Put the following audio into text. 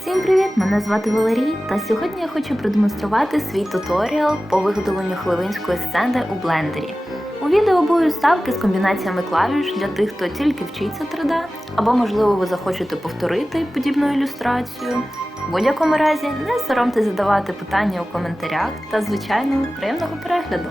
Всім привіт! Мене звати Валерій, та сьогодні я хочу продемонструвати свій туторіал по виготовленню хеллоуінської сцени у блендері. У відео будуть вставки з комбінаціями клавіш для тих, хто тільки вчиться 3D, або можливо ви захочете повторити подібну ілюстрацію. В будь-якому разі не соромте задавати питання у коментарях та, звичайно, приємного перегляду!